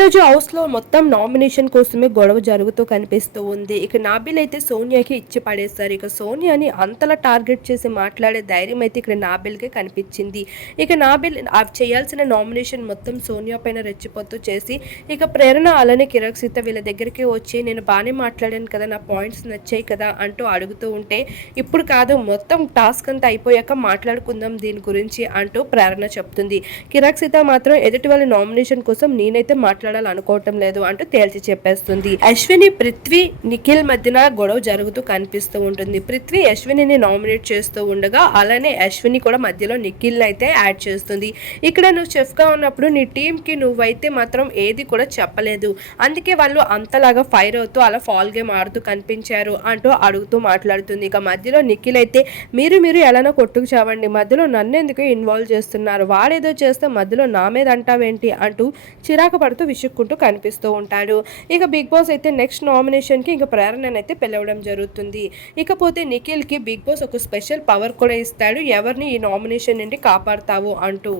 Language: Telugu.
ఈరోజు హౌస్లో మొత్తం నామినేషన్ కోసమే గొడవ జరుగుతూ కనిపిస్తూ ఉంది. ఇక నాబిల్ అయితే సోనియాకి ఇచ్చి పడేస్తారు ఇక సోనియాని అంతలా టార్గెట్ చేసి మాట్లాడే ధైర్యం అయితే ఇక్కడ నాబిల్కి కనిపించింది. ఇక నాబిల్ చేయాల్సిన నామినేషన్ మొత్తం సోనియా పైన రెచ్చిపోతూ చేసి ఇక ప్రేరణ అలానే కిరక్ సీత వీళ్ళ దగ్గరికి వచ్చి నేను బాగానే మాట్లాడాను కదా నా పాయింట్స్ నచ్చాయి కదా అంటూ అడుగుతూ ఉంటే ఇప్పుడు కాదు మొత్తం టాస్క్ అంతా అయిపోయాక మాట్లాడుకుందాం దీని గురించి అంటూ ప్రేరణ చెప్తుంది. కిరాక్ సీత మాత్రం ఎదుటి వాళ్ళ నామినేషన్ కోసం నేనైతే మాట్లాడాలనుకోవటం లేదు అంటూ తేల్చి చెప్పేస్తుంది. అశ్విని పృథ్వీ నిఖిల్ మధ్యన గొడవ జరుగుతూ కనిపిస్తూ ఉంటుంది. పృథ్వీ అశ్వినిని నామినేట్ చేస్తూ ఉండగా అలానే అశ్విని కూడా మధ్యలో నిఖిల్ అయితే యాడ్ చేస్తుంది. ఇక్కడ నువ్వు చెఫ్గా ఉన్నప్పుడు నీ టీం కి నువ్వైతే మాత్రం ఏది కూడా చెప్పలేదు. అందుకే వాళ్ళు అంతలాగా ఫైర్ అవుతూ అలా ఫాల్ గేమ్ ఆడుతూ కనిపించారు అంటూ అడుగుతూ మాట్లాడుతుంది. ఇక మధ్యలో నిఖిల్ అయితే మీరు మీరు ఎలానో కొట్టుకు చావండి మధ్యలో నన్ను ఎందుకు ఇన్వాల్వ్ చేస్తున్నారు? వాడేదో చేస్తే మధ్యలో నా మీద అంటావేంటి? అంటూ చిరాకు పడుతూ విసుక్కుంటూ కనిపిస్తూ ఉంటాడు. ఇక బిగ్ బాస్ అయితే నెక్స్ట్ నామినేషన్కి ఇంకా ప్రేరణనైతే పిలవడం జరుగుతుంది. ఇకపోతే నిఖిల్కి బిగ్ బాస్ ఒక స్పెషల్ పవర్ కూడా ఇస్తాడు. ఎవరిని ఈ నామినేషన్ నుండి కాపాడుతావు అంటూ.